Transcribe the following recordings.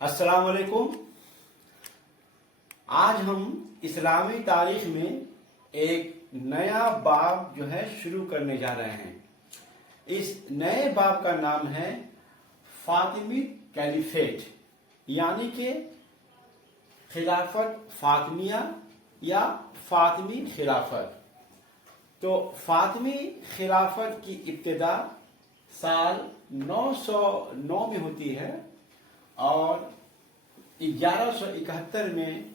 अस्सलाम वालेकुम। आज हम इस्लामी तारीख में एक नया बाब जो है शुरू करने जा रहे हैं। इस नए बाब का नाम है फातिमिद कैलिफेट, यानी कि खिलाफत फातिमिया या फातिमी खिलाफत। तो फातिमी खिलाफत की इब्तिदा साल 909 में होती है और 1171 में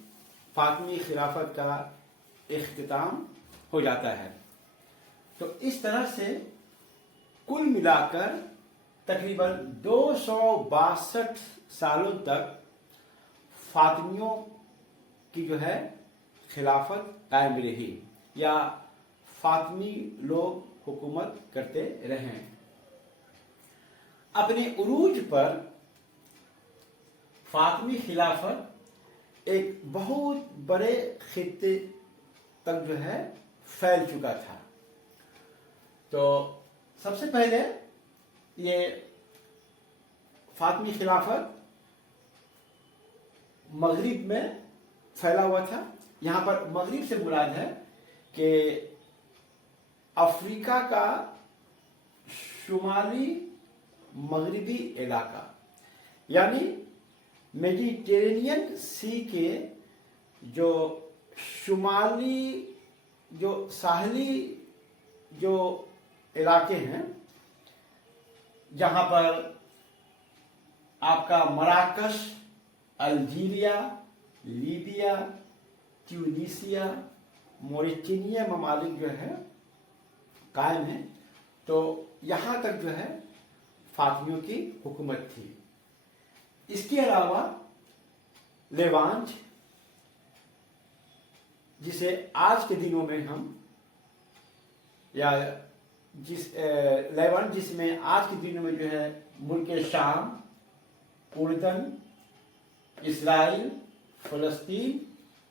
फातिमी खिलाफत का इख्तिताम हो जाता है। तो इस तरह से कुल मिलाकर तकरीबन 262 सालों तक फातिमियों की जो है खिलाफत कायम रही या फातिमी लोग हुकूमत करते रहे। अपने उरूज पर फातिमी खिलाफत एक बहुत बड़े खित्ते तक जो है फैल चुका था। तो सबसे पहले ये फातिमी खिलाफत मगरिब में फैला हुआ था। यहाँ पर मगरिब से मुराद है कि अफ्रीका का शुमाली मगरिबी इलाका, यानी मेडिटेरेनियन सी के जो शुमाली जो साहली जो इलाके हैं, जहाँ पर आपका मराकश, अल्जीरिया, लीबिया, ट्यूनीसिया, मोरिटानिया ममालिक जो है कायम है। तो यहाँ तक जो है फातिमियों की हुकूमत थी। इसके अलावा लेवांट, जिसे आज के दिनों में हम या लेवांट जिसमें आज के दिनों में जो है मुल्क शाम, उर्दन, इसराइल, फलस्तीन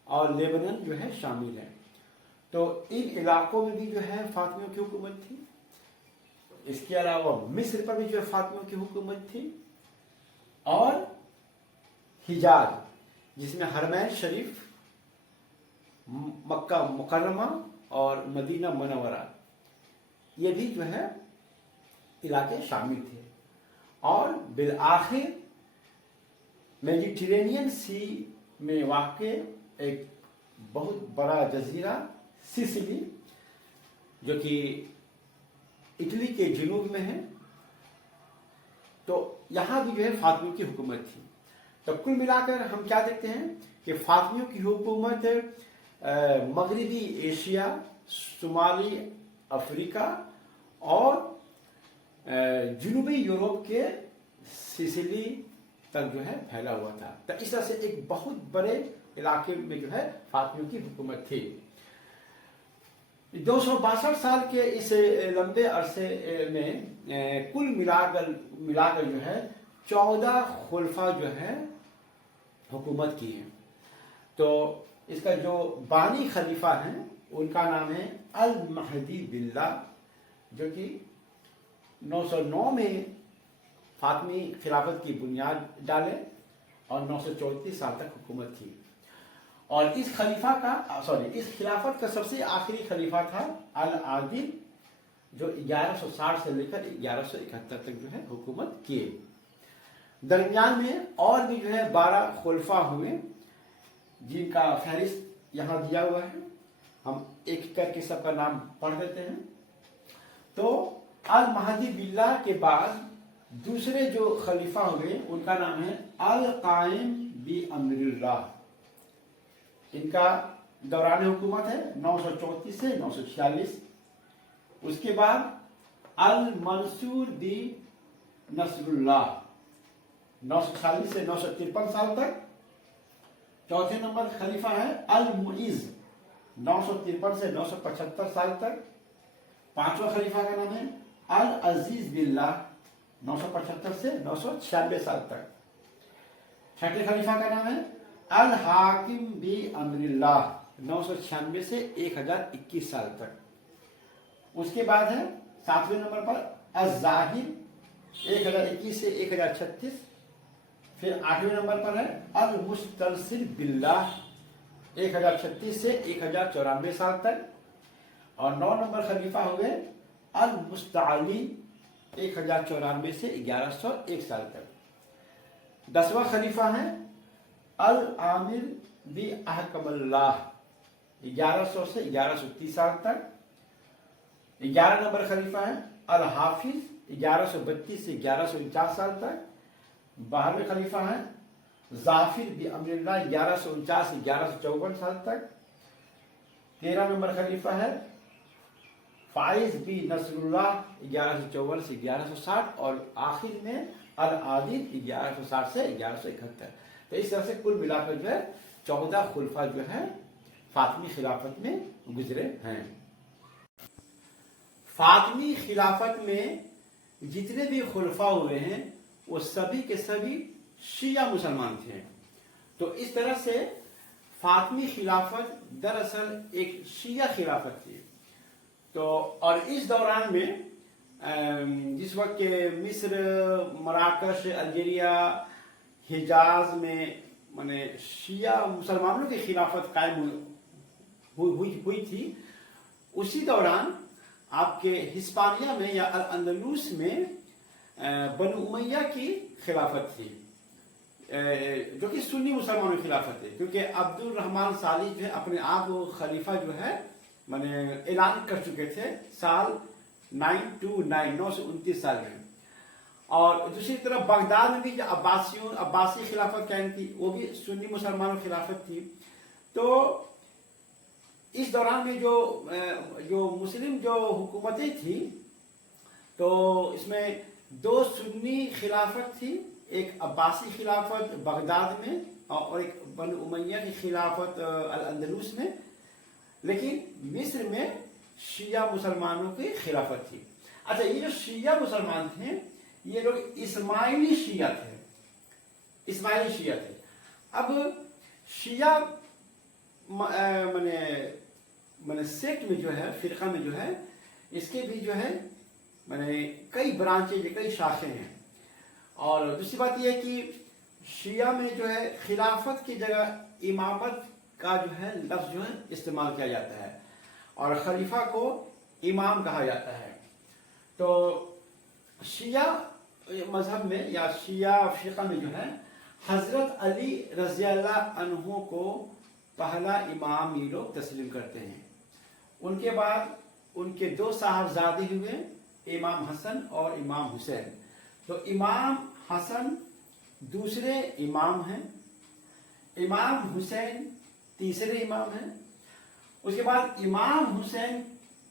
और लेबनान जो है शामिल है। तो इन इलाकों में भी जो है फातिमियों की हुकूमत थी। इसके अलावा मिस्र पर भी जो है फातिमियों की हुकूमत थी और हिजाज, जिसमें हरमैन शरीफ, मक्का मुकर्रमा और मदीना मुनव्वरा, ये भी जो है इलाके शामिल थे। और बिलआखिर मेडिटेरेनियन सी में वाक़ एक बहुत बड़ा जजीरा सिसिली, जो कि इटली के जनूब में है, तो यहाँ भी जो है फातिमियों की हुकूमत थी। तो कुल मिलाकर हम क्या देखते हैं कि फातिमियों की हुकूमत मगरिबी एशिया, शुमाली अफ्रीका और जनूबी यूरोप के सिसिली तक जो है फैला हुआ था। तो इस तरह से एक बहुत बड़े इलाके में जो है फातिमियों की हुकूमत थी। 262 साल के इस लंबे अरसे में कुल मिलाकर जो है 14 खुलफा जो है हुकूमत की है। तो इसका जो बानी खलीफा है उनका नाम है अल महदी बिल्ला, जो कि 909 में फातिमी खिलाफत की बुनियाद डाले और 934 साल तक हुकूमत की। और इस खिलाफत का सबसे आखिरी खलीफा था अल आदिल, जो 1160 से लेकर 1171 तक जो है हुकूमत किए। दरमियान में और भी जो है 12 खुलफा हुए, जिनका फहरिस्त यहाँ दिया हुआ है। हम एक एक करके सबका नाम पढ़ देते हैं। तो अल महदी बिल्ला के बाद दूसरे जो खलीफा हुए उनका नाम है अल कायम बी अमरिल्लाह। इनका दौरान हुकूमत है 934 से 946। उसके बाद अल मंसूर बी नसरुल्लाह 946 से 953 साल तक। चौथे नंबर खलीफा है अल मुइज 953 से 975 साल तक। पांचवा खलीफा का नाम है अल अजीज बिल्ला 975 से 996 साल तक। छठे खलीफा का नाम है अल हाकिम बी अमरिल्लाह 996 से 1021 साल तक। उसके बाद है 7वें नंबर पर अज़-ज़ाहिर 1021 से 1036। फिर 8वें नंबर पर है अल मुस्तरसिल बिल्लाह 1036 से 1094 साल तक। और 9 नंबर खलीफा हुए अल मुस्तअली 1094 से 1101 साल तक। 10वां खलीफा है अल आमिर बी अहकमल्लाह 1100 से 1130 साल तक। 11 नंबर खलीफा है अल हाफिज 1132 से 1149 साल तक। 12वें खलीफा है जाफिर बी अमरुल्लाह 1149 से 1154 साल तक। 13 नंबर खलीफा है फाइज बी नसरुल्लाह 1154 से 1160। और आखिर में अल आदिल 1160 से 1171। तो इस तरह से कुल मिलाकर जो है 14 खुलफा जो है फातमी खिलाफत में गुजरे हैं। फातमी खिलाफत में जितने भी खुलफा हुए हैं वो सभी के सभी शिया मुसलमान थे। तो इस तरह से फातमी खिलाफत दरअसल एक शिया खिलाफत थी। तो और इस दौरान में जिस वक्त के मिस्र, मराकश, अल्जीरिया, हिजाज में माने शिया मुसलमानों की खिलाफत कायम हुई थी, उसी दौरान आपके हिस्पानिया में या अल अंदलूस में बनु उमैया की खिलाफत थी, जो कि सुन्नी मुसलमानों की खिलाफत है। क्योंकि अब्दुल रहमान साली जो है अपने आप वो खलीफा जो है माने ऐलान कर चुके थे साल 929 साल में। और दूसरी तरफ बगदाद में भी जो अब्बासी खिलाफत कायम थी, वो भी सुन्नी मुसलमानों की खिलाफत थी। तो इस दौरान में जो मुस्लिम जो हुकूमतें थी, तो इसमें 2 सुन्नी खिलाफत थी, एक अब्बासी खिलाफत बगदाद में और एक बनु उमैया की खिलाफत अल अंदलूस में। लेकिन मिस्र में शिया मुसलमानों की खिलाफत थी। अच्छा, ये जो शिया मुसलमान थे ये लोग इस्माइली शिया थे। अब शिया माने सेक्ट में जो है, फिरका में जो है, इसके भी जो है माने कई ब्रांचेज, कई शाखें हैं। और दूसरी बात यह है कि शिया में जो है खिलाफत की जगह इमामत का जो है लफ्ज जो है इस्तेमाल किया जाता है और खलीफा को इमाम कहा जाता है। तो शिया मजहब में या शिया फिरका में जो है हजरत अली रज़ियल्लाहु अन्हु को पहला इमाम ये लोग तस्लीम करते हैं। उनके बाद उनके 2 साहबजादे हुए, इमाम हसन और इमाम हुसैन। तो इमाम हसन दूसरे इमाम हैं, इमाम हुसैन तीसरे इमाम हैं। उसके बाद इमाम हुसैन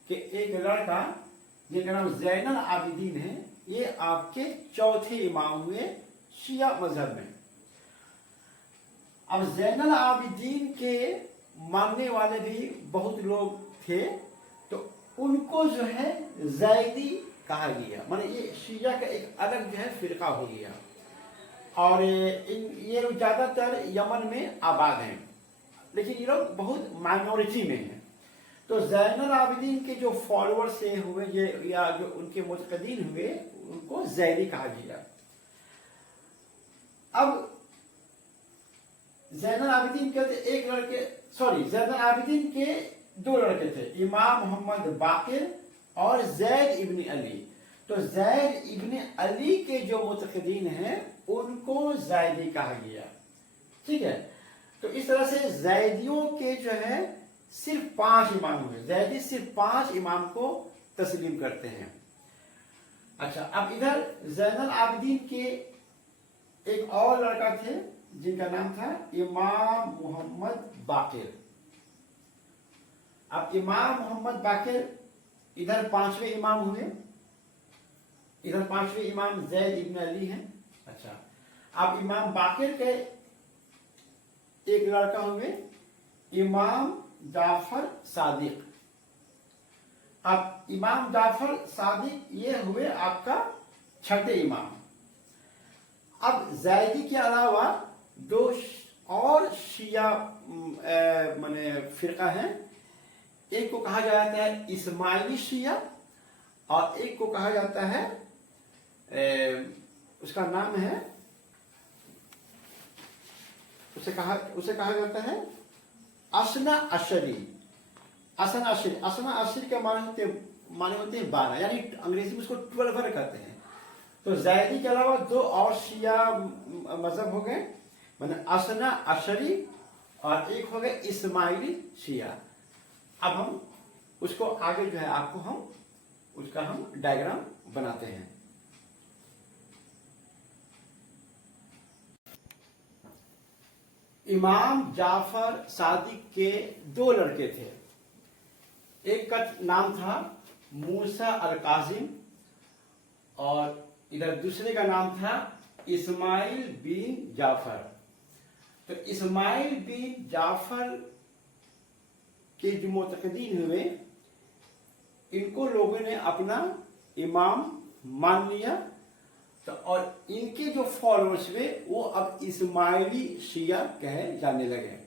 के एक लड़का जिनका नाम ज़ैनुल आबिदीन है, ये आपके चौथे इमाम हुए शिया मजहब में। अब ज़ैनुल आबिदीन के मानने वाले भी बहुत लोग थे, तो उनको जो है ज़ैदी कहा गया, माने ये शिया का एक अलग जो है फिरका हो गया। और ये लोग ज्यादातर यमन में आबाद हैं, लेकिन ये लोग बहुत माइनॉरिटी में हैं। तो ज़ैनुल आबिदीन के जो फॉलोअर्स हुए या जो उनके मुतकदीन हुए, उनको ज़ैदी कहा गया। अब ज़ैनुल आबिदीन के ज़ैनुल आबिदीन के 2 लड़के थे, इमाम मोहम्मद बाकिर और ज़ैद इब्न अली। तो ज़ैद इब्न अली के जो मुतकदीन हैं उनको ज़ैदी कहा गया। ठीक है, तो इस तरह से ज़ैदियों के जो है सिर्फ 5 इमाम हुए। ज़ैदी सिर्फ 5 इमाम को तस्लीम करते हैं। अच्छा, अब इधर ज़ैनुल आबिदीन के एक और लड़का थे जिनका नाम था इमाम मोहम्मद बाकिर। अब इमाम मोहम्मद बाकिर इधर 5वें इमाम हुए, इधर 5वें इमाम ज़ैद इब्न अली हैं। अच्छा, अब इमाम बाकिर के एक लड़का हुए इमाम जाफर सादिक। अब इमाम जाफर सादिक ये हुए आपका 6ठे इमाम। अब ज़ैदी के अलावा 2 और शिया माने फिरका है। एक को कहा जाता है इस्माइली शिया और एक को कहा जाता है उसका नाम है उसे कहा जाता है असना अशरी। असना अशरी के माने होते हैं 12, यानी अंग्रेजी में उसको 12 कहते हैं। तो जैदी के अलावा 2 और शिया मजहब हो गए, माने असना अशरी और एक हो गए इस्माइली शिया। अब हम उसको आगे जो है आपको उसका हम डायग्राम बनाते हैं। इमाम जाफर सादिक के 2 लड़के थे। एक का नाम था मूसा अल काजिम और इधर दूसरे का नाम था इस्माइल बिन जाफर। तो इस्माइल बिन जाफर के जो मुतकदीन हुए, इनको लोगों ने अपना इमाम मान लिया। तो और इनके जो फॉलोअर्स हुए वो अब इस्माइली शिया कहे जाने लगे।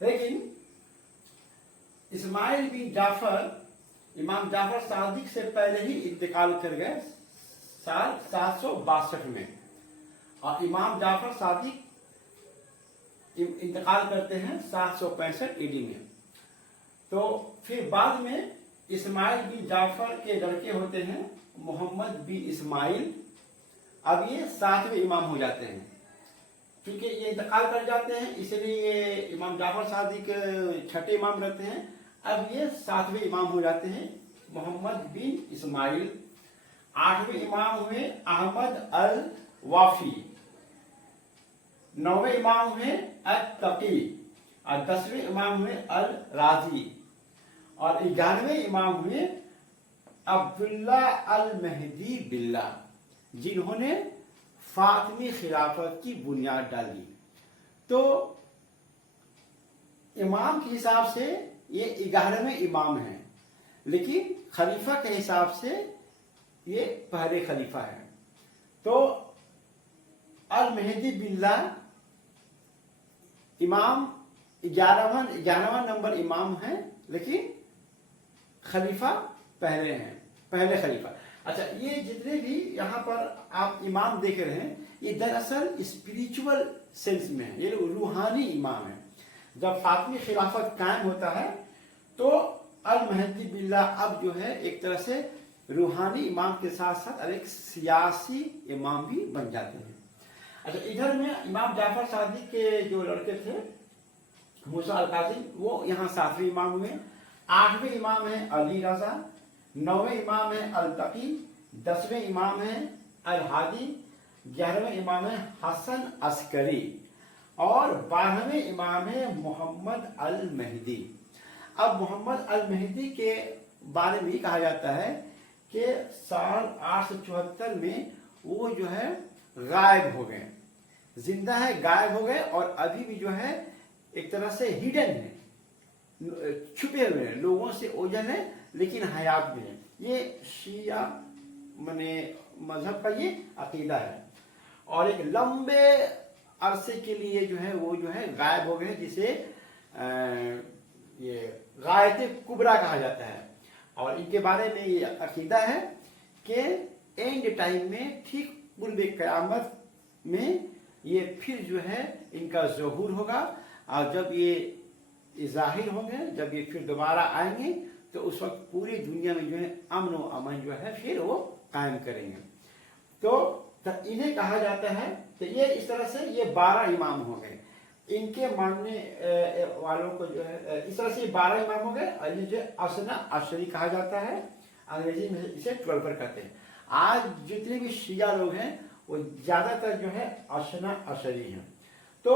लेकिन इस्माइल बिन जाफर इमाम जाफर सादिक से पहले ही इंतकाल कर गए साल 762 में, और इमाम जाफर सादिक इंतकाल करते हैं 765 ईडी में। तो फिर बाद में इस्माइल बिन जाफर के लड़के होते हैं मोहम्मद बिन इस्माइल। अब ये 7वें इमाम हो जाते हैं। क्योंकि ये इंतकाल कर जाते हैं इसलिए ये इमाम जाफर सादिक 6ठे इमाम रहते हैं। अब ये 7वें इमाम हो जाते हैं मोहम्मद बिन इस्माइल। 8वें इमाम हुए अहमद अल वाफी। 9वें इमाम हुए अल तकी और 10वें इमाम हुए अल राजी और 11वें इमाम हुए अब्दुल्ला अल महदी बिल्ला, जिन्होंने फातिमी खिलाफत की बुनियाद डाली। तो इमाम के हिसाब से ये 11वें इमाम हैं, लेकिन खलीफा के हिसाब से ये पहले खलीफा है। तो अल महदी बिल्ला इमाम 11वां नंबर इमाम है, लेकिन खलीफा पहले हैं, पहले खलीफा। अच्छा, ये जितने भी यहाँ पर आप इमाम देख रहे हैं, ये दरअसल स्पिरिचुअल सेंस में है, ये रूहानी इमाम है। जब फातिमी खिलाफत कायम होता है तो अल महदी बिल्ला अब जो है एक तरह से रूहानी इमाम के साथ साथ एक सियासी इमाम भी बन जाते हैं। अच्छा, इधर में इमाम जाफर सादिक के जो लड़के थे मूसा अल काजिम, वो यहाँ 7वें इमाम हुए। 8वें इमाम है अली रजा। 9वें इमाम है अल तकी। 10वें इमाम है अल हादी। 11वें इमाम है हसन अस्करी और 12वें इमाम है मोहम्मद अल महदी। अब मोहम्मद अल महदी के बारे में कहा जाता है कि साल 874 में वो जो है गायब हो गए, जिंदा है गायब हो गए, और अभी भी जो है एक तरह से हिडन है, छुपे हुए हैं, लोगों से ओझल है लेकिन हयात में है। ये शिया माने मजहब का ये अकीदा है। और एक लंबे अरसे के लिए जो है वो जो है गायब हो गए, जिसे ये गायत कुबरा कहा जाता है। और इनके बारे में ये अकीदा है कि एंड टाइम में ठीक पूर्व क़यामत में ये फिर जो है इनका ज़हूर होगा, और जब ये ज़ाहिर होंगे, जब ये फिर दोबारा आएंगे तो उस वक्त पूरी दुनिया में जो है अमन व अमन जो है फिर वो कायम करेंगे। तो इन्हें कहा जाता है कि ये इस तरह से ये 12 इमाम हो गए। इनके मानने वालों को जो है इस तरह से 12 इमाम हो गए, और ये जो असना अशरी कहा जाता है, अंग्रेजी में इसे 12 कहते हैं। आज जितने भी शिया लोग हैं वो ज्यादातर जो है असना अशरी हैं। तो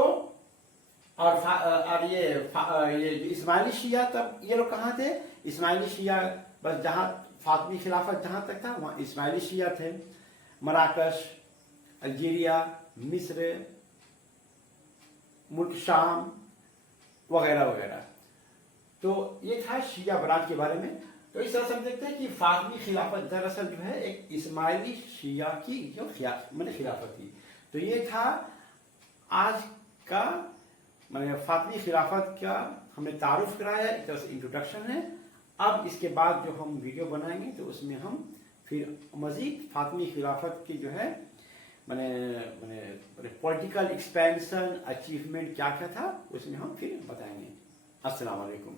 और ये इस्माइली शिया, तब ये लोग कहाँ थे? इस्माइली शिया बस जहाँ फातिमी खिलाफत जहाँ तक था वहाँ इस्माइली शिया थे। मराकश, अल्जीरिया, मिस्र, मुल्क शाम वगैरह वगैरह। तो ये था शिया ब्रांच के बारे में। तो इस तरह से हम देखते हैं कि फातिमी खिलाफत दरअसल जो है एक इस्माइली शिया की जो खिलाफत थी। तो ये था आज का मैंने फातिमी खिलाफत का हमने तारुफ कराया, एक तरह से इंट्रोडक्शन है। अब इसके बाद जो हम वीडियो बनाएंगे तो उसमें हम फिर मजीद फातिमी खिलाफत की जो है मैंने پولیٹیکل ایکسپینشن اچیومنٹ کیا کیا تھا اس میں ہم پھر بتائیں گے. السلام علیکم.